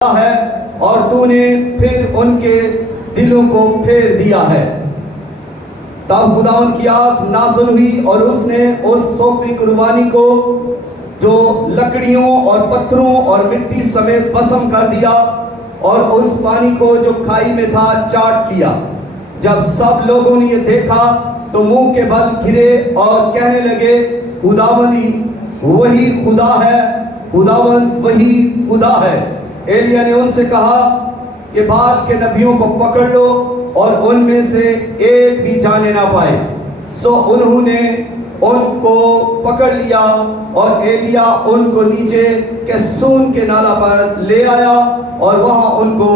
ہے اور تو نے پھر ان کے دلوں کو پھیر دیا ہے۔ تب خداوند کی آنکھ نازل ہوئی اور اس نے اس سوگتی قربانی کو جو لکڑیوں اور پتھروں اور مٹی سمیت بسم کر دیا اور اس پانی کو جو کھائی میں تھا چاٹ لیا۔ جب سب لوگوں نے یہ دیکھا تو منہ کے بل گرے اور کہنے لگے خداوند وہی خدا ہے، خداوند وہی خدا ہے۔ ایلیا نے ان سے کہا کہ بال کے نبیوں کو پکڑ لو اور ان میں سے ایک بھی جانے نہ پائے۔ سو انہوں نے ان کو پکڑ لیا اور ایلیا ان کو نیچے کسون کے نالہ پر لے آیا اور وہاں ان کو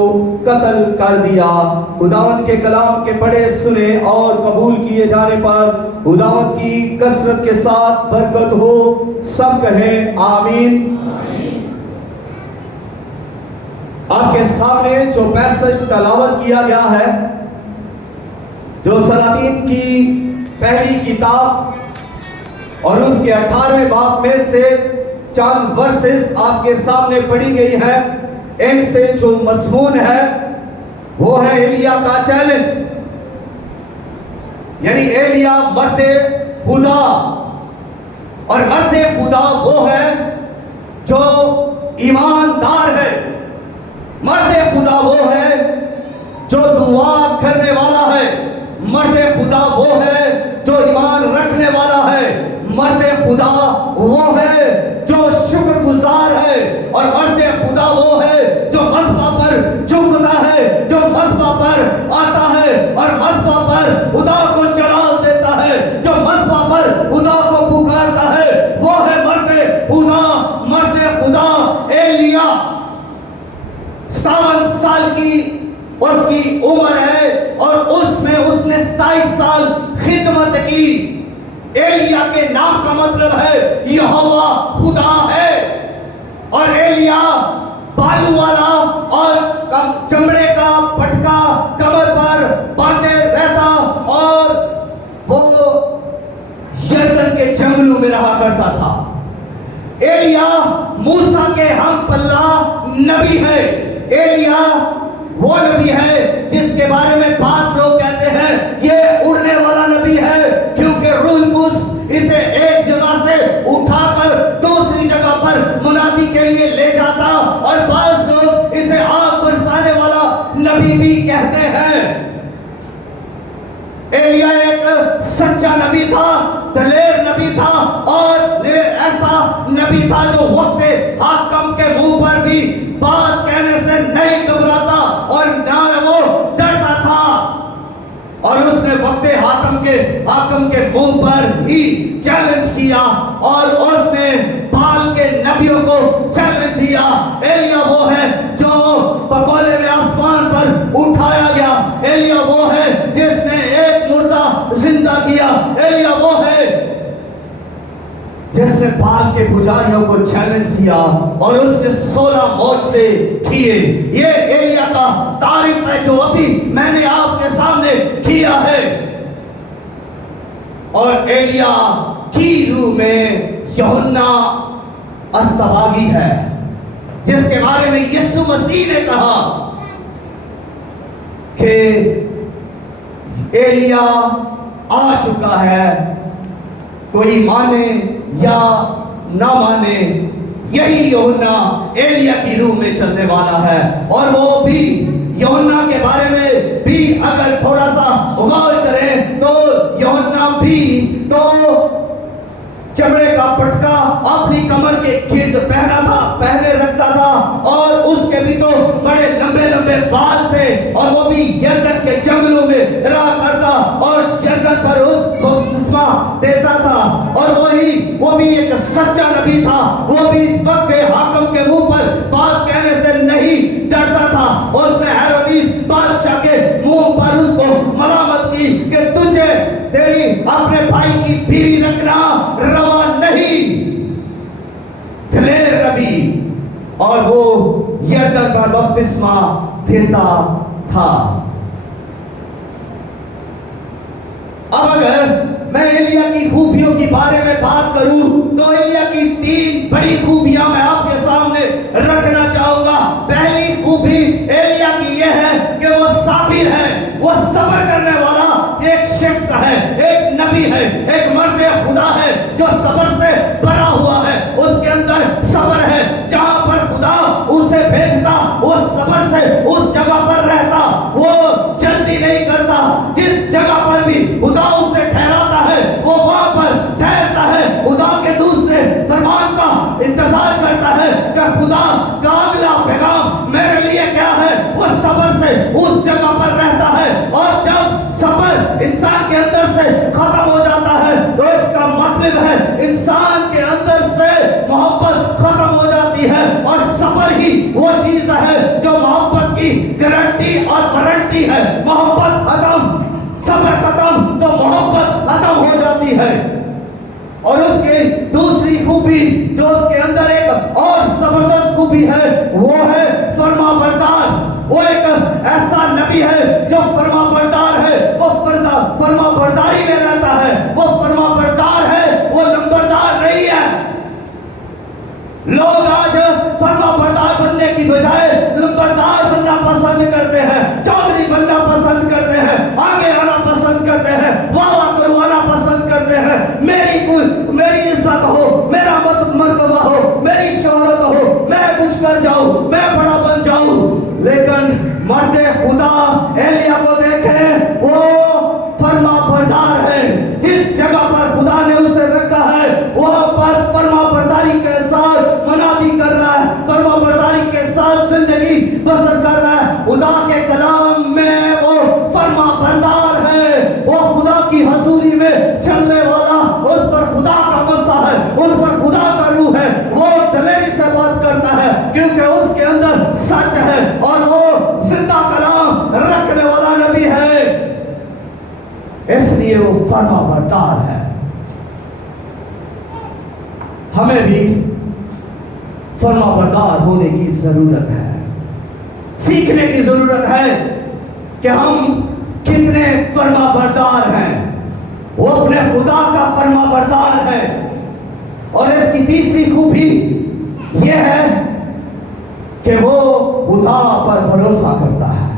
قتل کر دیا۔ خداوند کے کلام کے پڑھے سنے اور قبول کیے جانے پر خداوند کی کثرت کے ساتھ برکت ہو، سب کہیں آمین۔ آپ کے سامنے جو پیسج تلاوت کیا گیا ہے، جو سلاطین کی پہلی کتاب اور اس کے 18ویں باب میں سے چند ورسز آپ کے سامنے پڑھی گئی ہیں، ان سے جو مضمون ہے وہ ہے ایلیا کا چیلنج، یعنی ایلیا مرد خدا، اور مرد خدا وہ ہے جو ایماندار ہے، مرد خدا وہ ہے جو دعا کرنے والا ہے، مرد خدا وہ ہے جو ایمان رکھنے والا ہے، مرد خدا وہ ہے جو شکر گزار ہے، اور مرد خدا وہ ہے جو مذبح پر جھکتا ہے، جو مذبح پر آتا ہے اور مذبح پر خدا کو چڑھا دیتا ہے، جو مذبح پر خدا کو پکارتا ہے، وہ ہے مرد خدا۔ مرد خدا ایلیا 57 سال کی اس کی عمر ہے اور اس میں اس نے 27 سال خدمت کی۔ ایلیا کے نام کا مطلب ہے یہوہ خدا ہے، اور ایلیا بالوں والا اور چمڑے کا پٹکا کمر پر باندھے رہتا اور وہ یردن کے جنگلوں میں رہا کرتا تھا۔ ایلیا موسیٰ کے ہم پلہ نبی ہے۔ ایلیا وہ نبی ہے جس کے بارے میں بعض لوگ کہتے ہیں یہ اڑنے والا نبی ہے، کیونکہ روح القدس اسے ایک جگہ سے اٹھا کر دوسری جگہ پر منادی کے لیے لے جاتا، اور بعض لوگ اسے آگ برسانے والا نبی بھی کہتے ہیں۔ ایلیا ایک سچا نبی تھا، دلیر نبی تھا، اور ایسا نبی تھا جو وقت حاکم کے منہ پر بھی بات کہنے سے نہیں گھبراتا اور نہ وہ ڈرتا تھا، اور اس نے وقت حاکم کے منہ پر ہی چیلنج کیا اور اس نے بال کے نبیوں کو چیلنج دیا۔ ایلیا وہ ہے جو بگولے میں آسمان پر اٹھایا گیا، ایلیا وہ ہے جس نے ایک مردہ زندہ کیا، ایلیا وہ ہے جس نے بال کے پجاریوں کو چیلنج دیا اور اس نے 16 معجزے کیے۔ یہ ایلیا کا تعریف ہے جو ابھی میں نے آپ کے سامنے کیا ہے۔ اور ایلیا کی روح میں یوحنا استباغی ہے، جس کے بارے میں یسوع مسیح نے کہا کہ ایلیا آ چکا ہے، کوئی مانے یا نہ مانے، یہی یوحنا ایلیا کی روح میں چلنے والا ہے۔ اور وہ بھی یوحنا کے بارے میں بھی اگر تھوڑا سا غور کریں تو یوحنا بھی تو چمڑے کا پٹکا اپنی کمر کے گرد پہنے رکھتا تھا، اور اس کے بھی تو بڑے لمبے لمبے بال تھے، اور وہ بھی یردن کے جنگلوں میں رہا کرتا اور یردن پر اس کو بپتسمہ دیتا تھا، اور وہ بھی ایک سچا نبی تھا، وہ بھی وقت حاکم کے منہ پر بات کہنے سے نہیں ڈرتا تھا۔ اس نے ہیرودیس بادشاہ کے منہ پر اس کو ملامت کی کہ تجھے تیری اپنے بھائی کی بیوی رکھنا روا نہیں، دلیر نبی، اور وہ یردن پر بپتسمہ دیتا تھا۔ اب اگر میں ایلیا کی خوبیوں کی بارے میں بات کروں تو ایلیا کی 3 بڑی خوبیاں میں آپ کے سامنے رکھنا چاہوں گا۔ پہلی جو صبر سے بھرا ہوا ہے، اس کے اندر صبر ہے. جہاں پر خدا اسے بھیجتا وہ صبر سے اس جگہ پر رہتا، وہ جلدی نہیں کرتا. جس جگہ پر بھی خدا اسے ٹھہراتا ہے وہ وہاں پر ٹھہرتا ہے. خدا کے دوسرے فرمان کا انتظار کرتا ہے کہ خدا کا اگلا پیغام میرے لیے کیا ہے. وہ صبر سے اس جگہ پر رہتا ہے. اور جب صبر انسان کے اندر سے ختم ہو جاتا ہے تو اس کا مطلب ہے انسان کے اندر سے محبت ختم ہو جاتی ہے. اور صبر ہی وہ چیز ہے جو محبت کی گارنٹی اور وارنٹی ہے. محبت ختم، صبر ختم تو محبت ختم ہو جاتی ہے. اور اس کی دوسری خوبی جو اس کے اندر ایک اور زبردست خوبی ہے وہ ہے فرما بردار. وہ ایک ایسا نبی ہے جو فرما بردار ہے. وہ فرما برداری میں رہتا ہے. وہ فرما بردار ہے، وہ لمبردار نہیں ہے. لوگ آج فرما بردار بننے کی بجائے لمبردار بننا پسند کرتے ہیں، چودھری بننا پسند کرتے ہیں، آگے آنا پسند کرتے ہیں، واہ کروانا پسند کرتے ہیں. میری عزت ہو، میرا مرتبہ ہو، میری شہرت ہو، میں کچھ کر جاؤں، میں بڑا بن جاؤں. لیکن مرد خدا ایلیا کو دیکھیں، وہ فرما بردار ہے. جس جگہ پر خدا نے اسے رکھا ہے وہاں پر فرما برداری کے ساتھ منادی کر رہا ہے، فرما برداری کے ساتھ زندگی بسر کر رہا ہے. خدا کے کلام میں وہ فرما بردار ہے. وہ خدا کی حضوری میں چلنے والا، اس پر خدا کا مسا ہے، اس پر خدا کا روح ہے. وہ دلیری سے بات کرتا ہے کیونکہ اس کے اندر سچ ہے اور وہ زندہ کلام رکھنے والا نبی ہے. اس لیے وہ فرما بردار ہے. ہمیں بھی فرما بردار ہونے کی ضرورت ہے. سیکھنے کی ضرورت ہے کہ ہم کتنے فرما بردار ہیں. وہ اپنے خدا کا فرما بردار ہے. اور اس کی تیسری خوبی یہ ہے کہ وہ خدا پر بھروسہ کرتا ہے.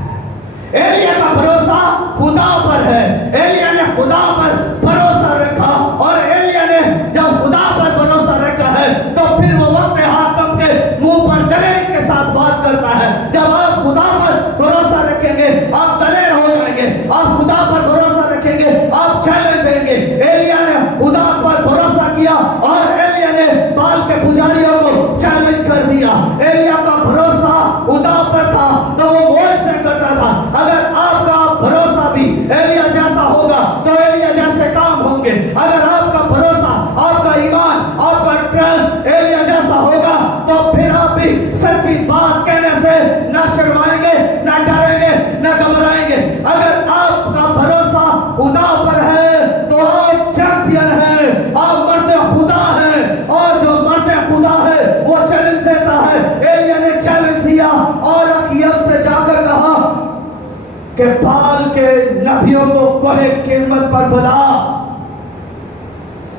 ایلیا کا بھروسہ خدا پر ہے. ایلیا نے خدا پر بھروسہ رکھا اور ایلیا نے جب خدا پر بھروسہ رکھا ہے تو پھر وہ وقت حاکم کے منہ پر دلیری کے ساتھ بات کرتا ہے. جب آپ خدا پر بھروسہ رکھیں گے آپ دلیر ہو جائیں گے. آپ خدا پر بھروسہ رکھیں گے آپ چیلنج دیں گے. ایلیا نے خدا پر بھروسہ کیا اور ایلیا نے بال کے پجاریوں کو چیلنج کر دیا. ایلیا کا بھروسہ خدا پر تھا تو وہ موج سے کرتا تھا. اگر آپ کا بھروسہ بھی ایلیا جیسا ہوگا تو ایلیا جیسے کام ہوں گے. اگر آپ کا بھروسہ، آپ کا ایمان، آپ کا ٹرسٹ ایلیا جیسا ہوگا تو پھر آپ بھی سچی بات کہنے سے نہ شرمائیں گے، نہ ڈریں گے، نہ گھبرائیں گے. اگر آپ کا بھروسہ خدا پر ہے تو آپ چیمپئن ہیں، آپ مرد خدا ہیں. اور جو مرد خدا ہے وہ چیلنج دیتا ہے. ایلیا نے چیلنج دیا اور اخیب سے جا کر کہا کہ بال کے نبیوں کو کوہ کرمل پر بلا.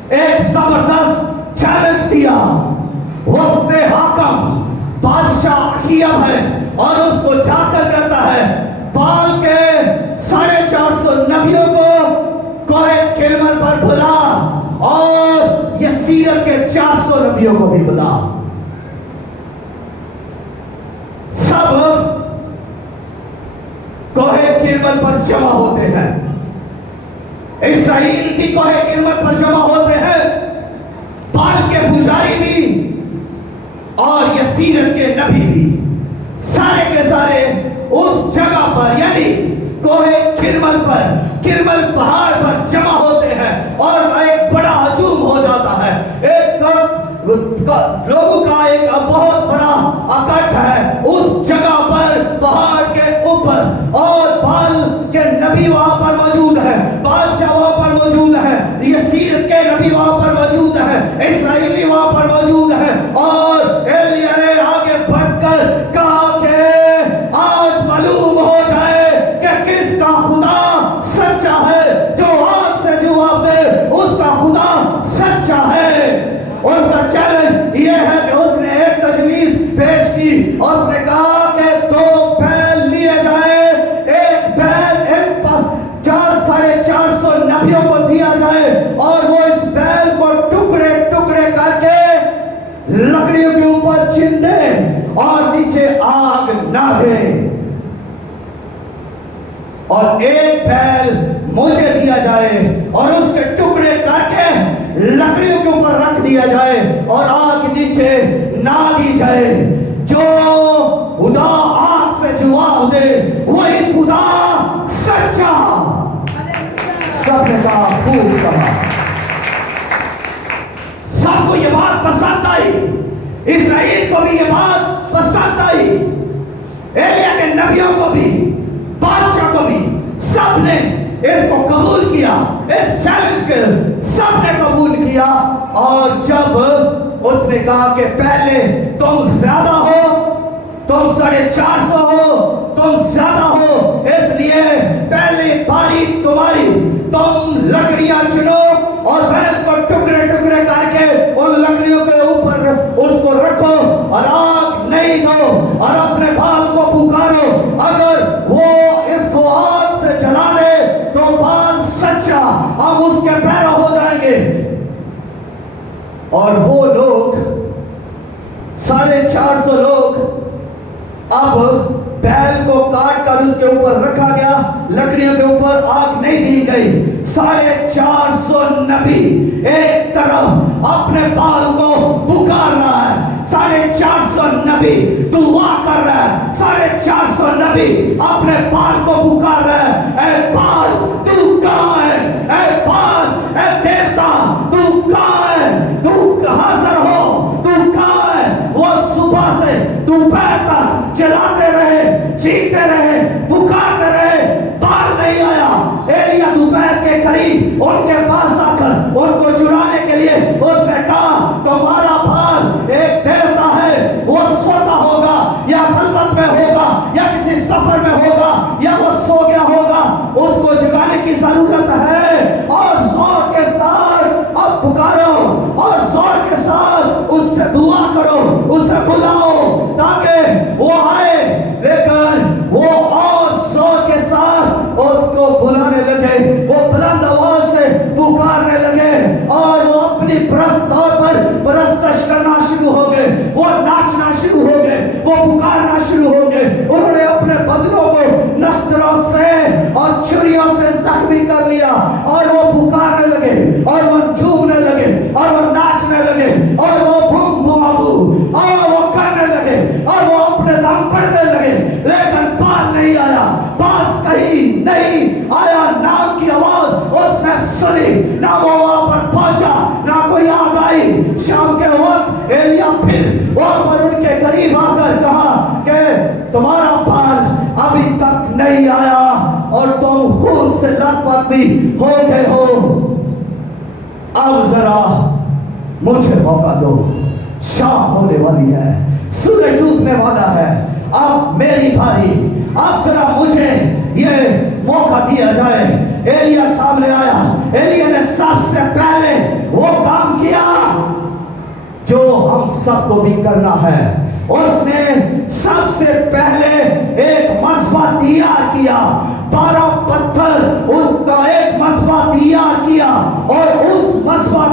ایک زبردست چیلنج دیا. وقت حاکم بادشاہ اخیب ہے اور اس کو جا کر کہتا ہے بال کے 450 نبیوں کو کوہ کرمل پر بلا اور یسیرت کے 400 نبیوں کو بھی بلا. سب کوہ کرمل پر جمع ہوتے ہیں. اسرائیل کی کوہ کرمل پر جمع ہوتے ہیں. بال کے پجاری بھی اور یسیرت کے نبی بھی سارے کے سارے اس جگہ پر یعنی کوہ کرمل پر، کرمل پہاڑ پر جمع ہوتے ہیں اور ایک بڑا ہجوم ہو جاتا ہے. ایک لوگوں کا ایک بہت بڑا اکٹھ ہے اس جگہ پر پہاڑ کے اوپر. اور بال کے نبی وہاں پر موجود ہے، بادشاہ وہاں پر موجود ہے، یسیرت کے نبی وہاں پر موجود ہے، اسرائیلی وہاں پر موجود ہے. اور ایلیا نے آگے بڑھ کر کہا کہ آج معلوم ہو جائے کہ کس کا خدا سچا ہے. جو آگ سے جواب دے اس کا خدا سچا ہے. اس کا چیلنج یہ ہے کہ اس نے ایک تجویز پیش کی और एक बैल मुझे दिया जाए और उसके टुकड़े करके लकड़ियों के ऊपर रख दिया जाए और आग नीचे ना दी जाए। जो खुदा आग से जवाब दे वही खुदा सच्चा। सबने कहा, खूब कहा। सबको ये बात पसंद आई, इस्राएल को भी ये बात पसंद आई, एलिया के नबियों को भी, बादशाह को भी, सबने इसको कबूल किया, इस चैलेंज के सबने कबूल किया। और जब उसने कहा कि पहले तुम ज्यादा हो, तुम 450 हो, तुम ज्यादा हो, इसलिए पहले बारी तुम्हारी, तुम लकड़ियां चुनो और बैल को टुकड़े टुकड़े करके उन लकड़ियों के ऊपर उसको रखो और आग नहीं दो और अपने बाल को पुकारो। अगर वो इसको आग से जला दे तो बाल सच्चा, हम उसके पैरों हो जाएंगे। और वो लोग 450 लोग, अब बैल को काट कर उसके ऊपर रखा गया, लकड़ियों के ऊपर आग नहीं दी गई। 450 नबी एक तरफ अपने बाल को पुकार रहा है, 450 नबी दुआ कर रहा है, 450 नबी अपने बाल को पुकार रहा है, ऐ बाल तू कहां है, ऐ बाल, ऐ देवता तू कहां है, तू हाजिर हो, तू कहां है। वो सुबह से दोपहर तक चलाते रहे, चीखते रहे, पुकारते रहे, बाल नहीं आया। एलिया दोपहर के करीब उनके पास आकर उनको चुराने के लिए उसने कहा, तुम्हारा बाल एक देवता है, वो सोता होगा या खलवत में होगा या किसी सफर में होगा या वो सो गया होगा, उसको जगाने की जरूरत है। और जोर के साथ अब पुकारो और जोर के साथ उससे दुआ करो, उसे बुलाओ ताकि वो आए। लेकिन वो और जोर के साथ उसको बुलाने लगे, वो बुलंद आवाज से पुकारने लगे और वो अपनी तौर पर परस्तश करना शुरू हो गए, वो नाचना शुरू हो गए, वो पुकारना शुरू हो गए। उन्होंने अपने बदनों को नस्त्रों से और छुरियों से जख्मी कर लिया और वो पुकारने लगे और वो झूमने लगे और वो नाचने लगे और वो बूम बुआबू और वो करने लगे और वो अपने दम पड़ने लगे। लेकिन बाल नहीं आया, बांस कहीं नहीं आया, नाम की आवाज उसने सुनी, ना वो वहां पर पहुंचा, ना कोई आग आई। शाम के वक्त एलिया फिर वहां पर उनके करीब आकर कहा कि तुम्हारा बाल अभी तक नहीं आया और तुम खून से लथपथ भी हो गए हो, अब जरा मुझे मौका दो, शाम होने वाली है, सूरज डूबने वाला है, अब मेरी बारी, अब जरा मुझे ये मौका दिया जाए। एलिया सामने आया, एलिया ने सबसे पहले वो काम किया जो हम सबको भी करना है। उसने सबसे पहले एक मसबा तैयार किया, 12 पत्थर उसका एक मसबा तैयार किया और उस मसबा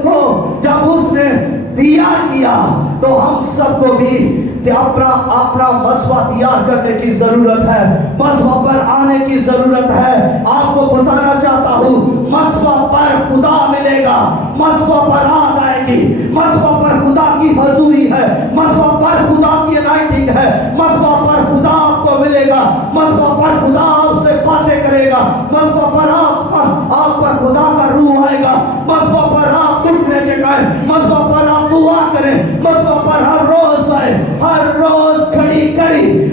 को जब उसने तैयार किया तो हम सबको भी अपना मसबा तैयार करने की जरूरत है, मसबा पर आने की जरूरत है। आपको बताना चाहता हूं, मसबा पर खुदा मिलेगा, मसबा पर आग आएगी, मसबा पर खुदा की हजूरी है, मसबा पर खुदा की अनाइंटिंग है, मसबा पर खुदा आपको मिलेगा, मसबा पर खुदा आपसे बातें करेगा, मसबा पर आप पर खुदा का रूह आएगा, मसबा पर आप घुटने टेकाएं, मसबा पर आप दुआ करें, मसबा पर हर रोज आए, हर रोज खड़ी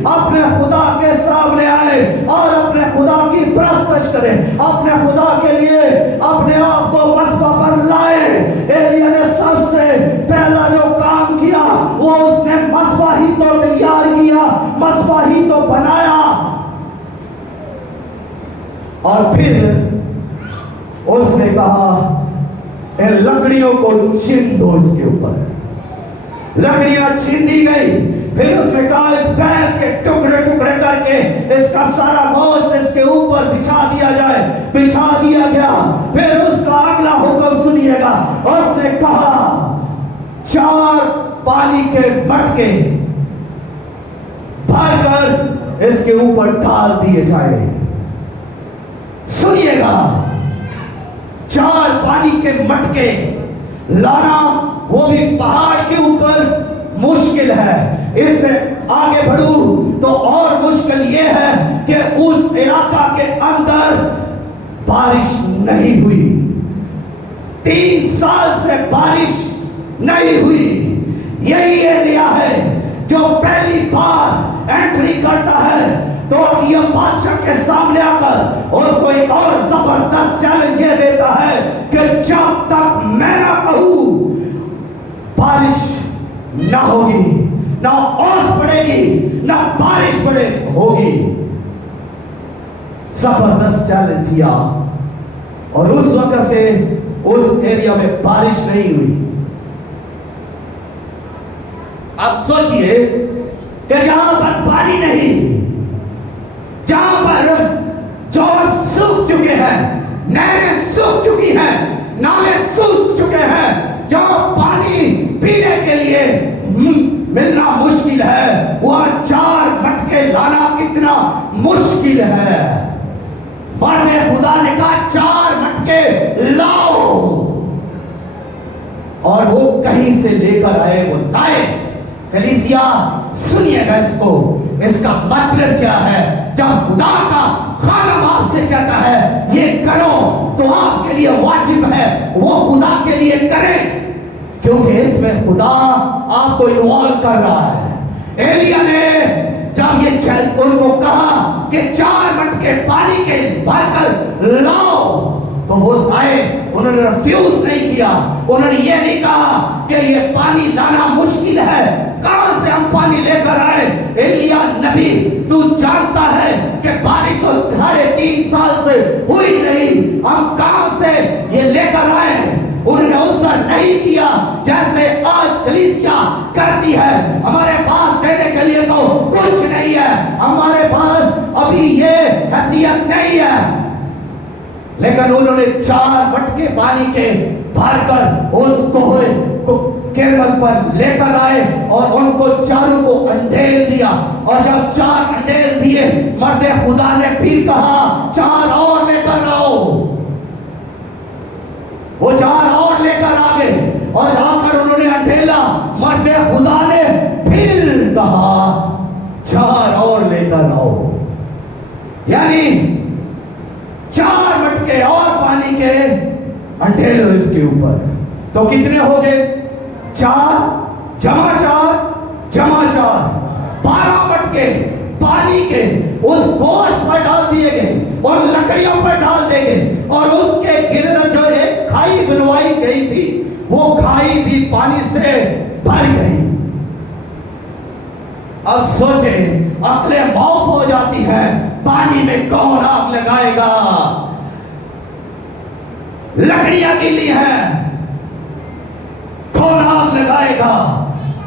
अपने खुदा के सामने आए और अपने खुदा की प्रस्तश करें, अपने खुदा के लिए अपने आप को मसबा पर लाए। एलिया ने सबसे पहला जो काम किया वो उसने मसबा ही तो तैयार किया, मसबा ही तो बनाया और फिर उसने कहा इन लकड़ियों को छीन दो, इसके ऊपर लकड़ियां छीन दी गई। फिर उसने कहा इस बैल के टुकड़े टुकड़े करके इसका सारा गोश्त इसके ऊपर बिछा दिया जाए, बिछा दिया गया। फिर उसका अगला हुक्म सुनिएगा, उसने कहा 4 पानी के मटके भरकर इसके ऊपर डाल दिए जाए। सुनिएगा, 4 पानी के मटके लाना वो भी पहाड़ के ऊपर मुश्किल है। इससे आगे बढ़ूं तो और मुश्किल ये है कि उस इलाका के अंदर बारिश नहीं हुई, 3 साल से बारिश नहीं हुई। यही एलिया है जो पहली बार एंट्री करता है तो ये बादशाह के सामने आकर उसको एक और जबरदस्त चैलेंज ये देता है कि जब तक मैं ना कहूं बारिश ना होगी, ना ओस पड़ेगी, ना बारिश पड़े होगी। जबरदस्त चैलेंज दिया और उस वक्त से उस एरिया में बारिश नहीं हुई। अब सोचिए कि जहां पर पानी नहीं, जहां पर जोर सूख चुके हैं, नहरें सूख चुकी हैं, नाले सूख चुके हैं, जहां पानी पीने के लिए मिलना मुश्किल है, वहां 4 मटके लाना कितना मुश्किल है। मर्दे खुदा ने कहा 4 मटके लाओ, और वो कहीं से लेकर आए, वो लाए। कलीसिया सुनिएगा इसको, इसका मतलब क्या है? जब खुदा का खादम आपसे कहता है ये करो तो आपके लिए वाजिब है वो खुदा के लिए करें, क्योंकि इसमें खुदा आपको इन्वॉल्व कर रहा है। एलिया ने जब ये उनको कहा कि 4 मटके पानी के भरकर लाओ तो वो आए, उन्होंने रिफ्यूज नहीं किया। उन्होंने ये नहीं कहा कि ये पानी लाना मुश्किल है, कहां से हम पानी लेकर आए? एलिया नबी, तू जानता है कि बारिश तो 3.5 साल से हुई नहीं, हम कहां से ये लेकर आए? उन्होंने उसका नहीं किया जैसे आज कलीसिया करती है। हमारे पास देने के लिए तो कुछ नहीं है, हमारे पास अभी ये हैसियत नहीं है, लेकिन उन्होंने 4 मटके पानी के भरकर उसको केरल पर लेकर आए और उनको चारों को अंधेर दिया। और जब 4 अंधेर दिए, मर्दे खुदा ने फिर कहा 4 और लेकर आओ। वो 4 और लेकर आ गए और आकर उन्होंने अंधेला। मर्दे खुदा ने फिर कहा 4 और लेकर आओ, यानी 4 मटके और पानी के अंधेले इसके ऊपर। तो कितने हो गए? 4 जमा 4 जमा 4, 12 मटके पानी के उस गोश्त पर डाल दिए गए और लकड़ियों पर डाल दिए गए, और उनके गिर्द जो एक खाई बनवाई गई थी, वो खाई भी पानी से भर गई। अब सोचें, अक्लें मौफ हो जाती है, पानी में कौन आग लगाएगा? लकड़ियां गीली हैं, कौन आग लगाएगा?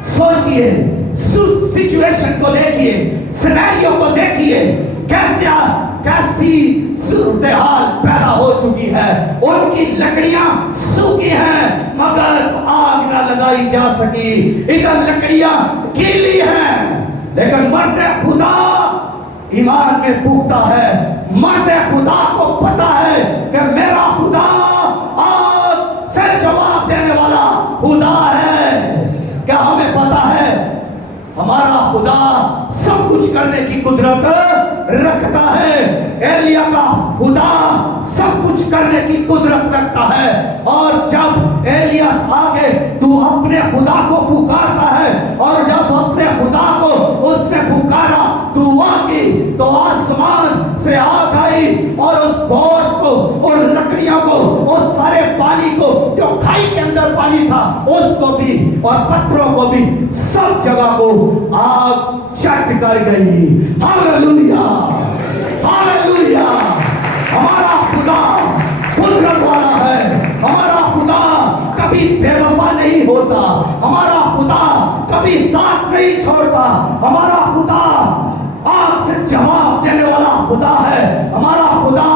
सोचिए, सिचुएशन को देखिए, सिनेरियो को देखिए, कैसी सूरत-ए-हाल पैदा हो चुकी है। उनकी लकड़ियां सूखी हैं मगर आग ना लगाई जा सकी, इधर लकड़ियां गीली हैं। लेकिन मर्द खुदा ईमान में पुख्ता है, मर्द खुदा को पता है कि मेरा खुदा आग से जवाब देने वाला खुदा है। क्या हमें पता है हमारा खुदा सब कुछ करने की कुदरत रखता है? एलिया का खुदा सब कुछ करने की कुदरत रखता है। और जब एलियास आगे तू अपने खुदा को पुकारता है, और जब अपने खुदा को उसने पुकारा, दुआ की, तो आसमान से आग आई और उस गोश्त को और लकड़ियों को, उस सारे पानी को, जो खाई के अंदर पानी था, उसको भी और पत्थरों को भी, सब जगह को आग चट कर गई। Hallelujah, hallelujah. हमारा खुदा कुदरत वाला है, हमारा खुदा कभी बेवफा नहीं होता, हमारा खुदा कभी साथ नहीं छोड़ता, हमारा खुदा आग से जवाब देने वाला खुदा है। हमारा खुदा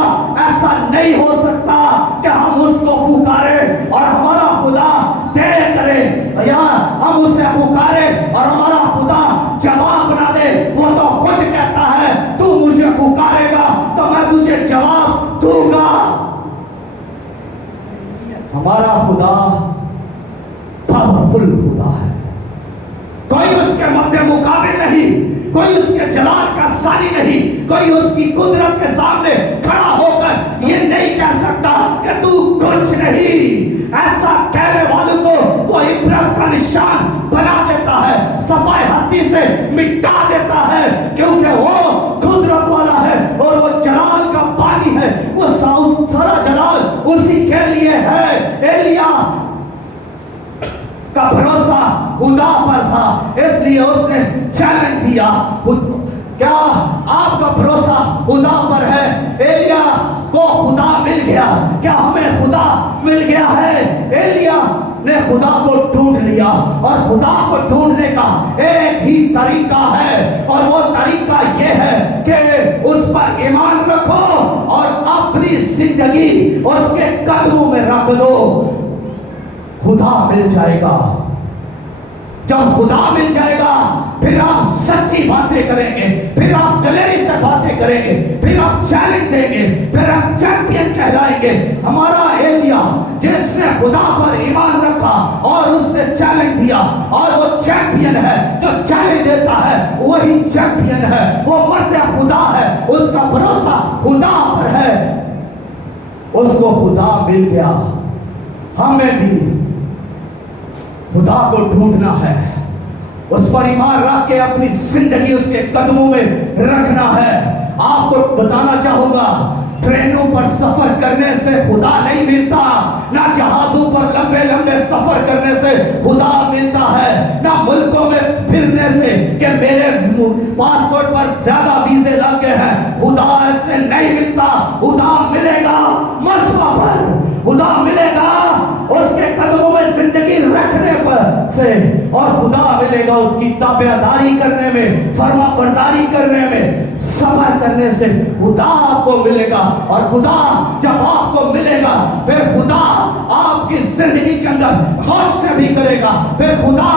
ऐसा नहीं हो सकता कि हम उसको पुकारे और हमारा खुदा दे करे, या हम उसे पुकारे और हमारा खुदा जवाब ना दे। वो तो खुद कहता है तू मुझे पुकारेगा तो मैं तुझे जवाब दूंगा। हमारा खुदा पावरफुल खुदा है, कोई उसके मध्य मुकाबिल नहीं, कोई उसके जलाल का सानी नहीं, कोई उसकी कुदरत के सामने खड़ा होकर ये नहीं कह सकता कि तू कुछ नहीं। ऐसा कहने वालों को वो इबरत का निशान बना देता है, सफाई हस्ती से मिटा देता है, क्योंकि वो कुदरत वाला है और वो जलाल का पानी है। वो सारा जलाल उसी के लिए है। एलिया का भरोसा खुदा पर था, इसलिए उसने चैलेंज दिया। क्या आपका भरोसा खुदा पर है? एलिया को खुदा मिल गया, क्या हमें खुदा मिल गया है? एलिया ने खुदा को ढूंढ लिया, और खुदा को ढूंढने का एक ही तरीका है, और वो तरीका ये है कि उस पर ईमान रखो और अपनी जिंदगी उसके कदमों में रख दो। खुदा मिल जाएगा। जब खुदा मिल जाएगा फिर आप सच्ची बातें करेंगे, फिर आप दिलेरी से बातें करेंगे, फिर आप चैलेंज देंगे, फिर आप चैंपियन कहलाएंगे। हमारा एलिया जिसने खुदा पर ईमान रखा और उसने चैलेंज दिया, और वो चैंपियन है, जो चैलेंज देता है वही चैंपियन है, वो मर्द खुदा है, उसका भरोसा खुदा पर है, उसको खुदा मिल गया। हमें भी खुदा को ढूंढना है, उस पर ईमान रख के अपनी जिंदगी उसके कदमों में रखना है। आपको बताना चाहूंगा, ट्रेनों पर सफर करने से खुदा नहीं मिलता, ना जहाजों पर लंबे लंबे सफर करने से खुदा मिलता है, ना मुल्कों में फिरने से कि मेरे पासपोर्ट पर ज्यादा वीजे लग गए हैं, खुदा ऐसे नहीं मिलता। खुदा मिलेगा मसवा पर, खुदा मिलेगा उसके कदमों में जिंदगी रखने पर से, और खुदा मिलेगा उसकी ताबेदारी करने में, फर्मा बरदारी करने में, सफर करने से खुदा आपको मिलेगा। और खुदा जब आपको मिलेगा फिर खुदा आपकी जिंदगी के अंदर मौज से भी करेगा, फिर खुदा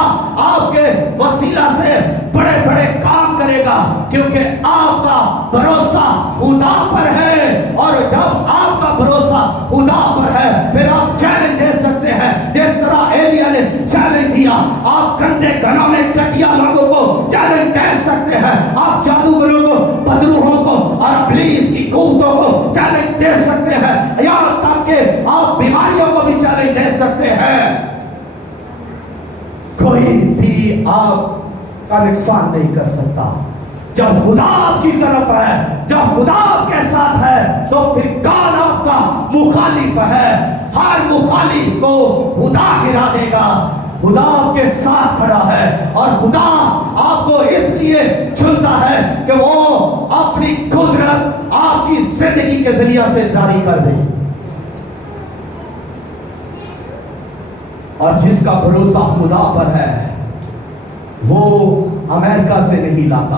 आपके वसीला से बड़े बड़े काम करेगा, क्योंकि आपका भरोसा खुदा पर है। और जब आपका भरोसा खुदा पर है फिर आप चैलेंज दे सकते हैं, जिस तरह एलिया ने चैलेंज दिया। आप गंदे घनौने घटिया लोगों को चैलेंज दे सकते हैं, आप जादूगरों को, बदरूहों को और इब्लीस की कुव्वतों को चैलेंज दे सकते हैं, यहाँ तक कि आप बीमारियों को भी चैलेंज दे सकते हैं। कोई भी आपका नुकसान नहीं कर सकता। जब खुदा आपकी तरफ है, जब खुदा आपके साथ है, तो फिर कौन आपका मुखालिफ है? हर मुखालिफ को खुदा गिरा देगा। खुदा आपके साथ खड़ा है, और खुदा आपको इसलिए चुनता है कि वो अपनी कुदरत आपकी जिंदगी के जरिए से जारी कर दे। और जिसका भरोसा खुदा पर है वो अमेरिका से नहीं लाता,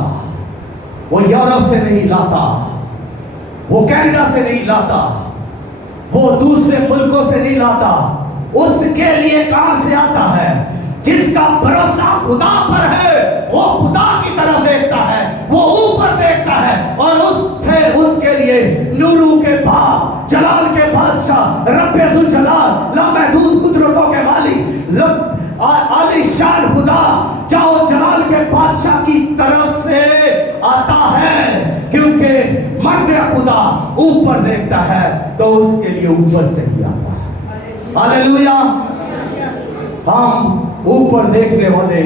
वो यूरोप से नहीं लाता, वो कनाडा से नहीं लाता, वो दूसरे मुल्कों से नहीं लाता। उसके लिए कहां से आता है? जिसका भरोसा खुदा पर है वो खुदा की तरफ देखता है, वो ऊपर देखता है, और उसके लिए नूरू के बाप, जलाल के बादशाह, रब्बे ज़ुल जलाल, लामहदूद कुदरतों के मालिक, आलीशान खुदा, जाओ जलाल के बादशाह की तरफ से आता है, क्योंकि मर्द खुदा ऊपर देखता है तो उसके लिए ऊपर से ही आता है। हालेलुया। हम ऊपर देखने वाले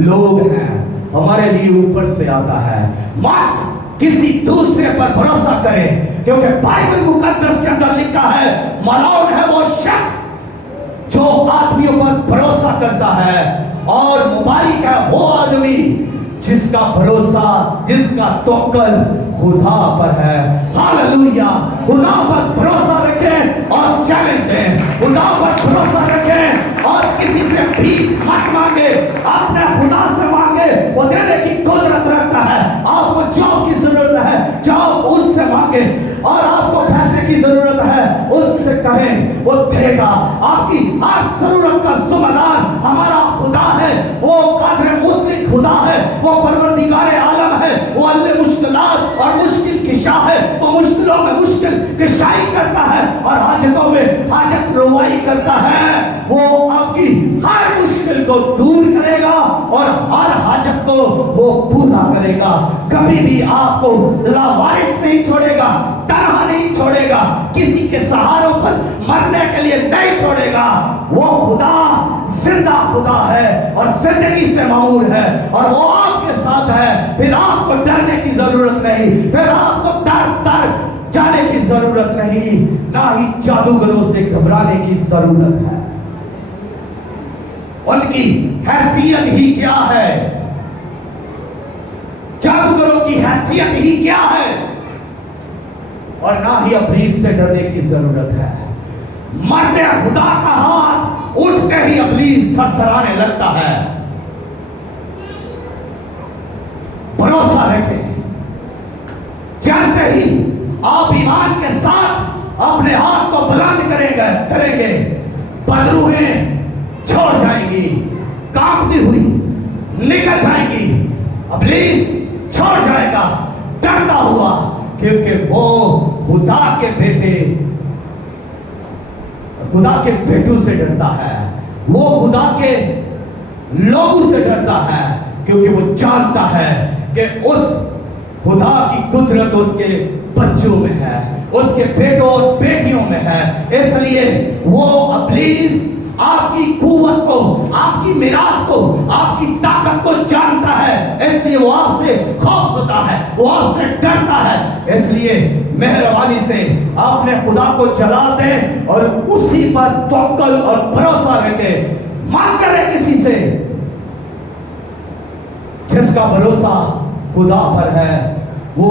लोग हैं, हमारे लिए ऊपर से आता है। मत किसी दूसरे पर भरोसा करें, क्योंकि बाइबल मुकद्दस के अंदर लिखा है, मलाउन है वो शख्स जो आदमियों पर भरोसा करता है, और मुबारक है वो आदमी जिसका भरोसा, जिसका तवक्कुल खुदा पर है। हालेलुया। खुदा पर भरोसा रखें और चैलेंज दें, खुदा पर भरोसा रखें और किसी से भी मत मांगे, अपने खुदा से मांगे, वो देने की कुदरत रखता है। आपको जॉब की जरूरत है, जॉब उससे मांगे, और आपको पैसे की जरूरत है उससे कहें, वो देगा। आपकी हर जरूरत का जिम्मेदार हमारा खुदा है, वो कादिर मुतलक खुदा है, वो परवरदिगार आलम है, वो अल्लाह मुश्किलात और मुश्किल की شاہ ہے، وہ مشکلوں میں مشکل کشائی کرتا ہے اور حاجتوں میں حاجت روائی کرتا ہے۔ وہ آپ کی ہر مشکل کو دور کرے گا اور ہر حاجت کو وہ پورا کرے گا۔ کبھی بھی آپ کو لاوارث نہیں چھوڑے گا، تنہا نہیں چھوڑے گا، کسی کے سہاروں پر مرنے کے لیے نہیں چھوڑے گا۔ وہ خدا زندہ خدا ہے اور زندگی سے معمور ہے اور وہ آپ کے ساتھ ہے۔ پھر آپ کو ڈرنے کی ضرورت نہیں، پھر آپ کو ڈر جانے کی ضرورت نہیں، نہ ہی جادوگروں سے گھبرانے کی ضرورت ہے۔ ان کی حیثیت ہی کیا ہے؟ جادوگروں کی حیثیت ہی کیا ہے؟ اور نہ ہی ابلیس سے ڈرنے کی ضرورت ہے۔ مرد خدا کا ہاتھ اٹھتے ہی ابلیس تھر تھرانے لگتا ہے۔ بھروسہ رکھیں، جیسے ہی آپ ایمان کے ساتھ اپنے ہاتھ کو بلند کریں گے، بدروہیں چھوڑ جائیں گی، کانپتی ہوئی نکل جائیں گی، ابلیس چھوڑ جائے گا ڈرتا ہوا، کیونکہ وہ خدا کے بیٹوں سے ڈرتا ہے، وہ خدا کے لوگوں سے ڈرتا ہے، کیونکہ وہ جانتا ہے کہ اس خدا کی قدرت اس کے بچوں میں ہے، اس کے بیٹوں اور بیٹیوں میں ہے۔ اس لیے وہ ابلیس آپ کی قوت کو، آپ کی میراث کو، آپ کی طاقت کو جانتا ہے، اس لیے وہ آپ سے خوف ہوتا ہے، وہ آپ سے ڈرتا ہے۔ اس لیے مہربانی سے اپنے خدا کو جلال دیں اور اسی پر توکل اور بھروسہ لے کے مت کریں کسی سے۔ جس کا بھروسہ خدا پر ہے وہ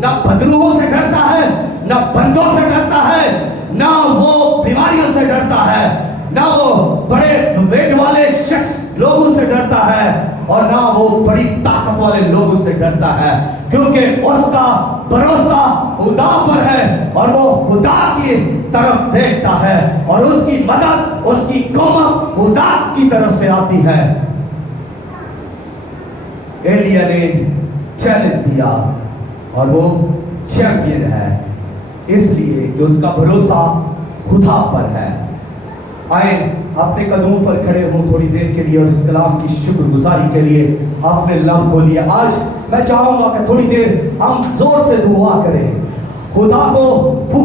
نہ بدروہوں سے ڈرتا ہے، نہ بندوں سے ڈرتا ہے، نہ وہ بیماریوں سے ڈرتا ہے، نہ وہ بڑے ویٹ والے شخص لوگوں سے ڈرتا ہے، اور نہ وہ بڑی طاقت والے لوگوں سے ڈرتا ہے، کیونکہ اس کا بھروسہ خدا پر ہے اور وہ خدا کی طرف دیکھتا ہے اور اس کی مدد، اس کی قوت خدا کی طرف سے آتی ہے۔ ایلیا نے چیلنج دیا اور وہ چیمپئن ہے، اس لیے کہ اس کا بھروسہ خدا پر ہے۔ آئیں اپنے قدموں پر کھڑے ہوں تھوڑی دیر کے لیے اور اس کلام کی شکر گزاری کے لیے آپ نے لب کھولیے۔ آج میں چاہوں گا کہ تھوڑی دیر ہم زور سے دعا کریں، خدا کو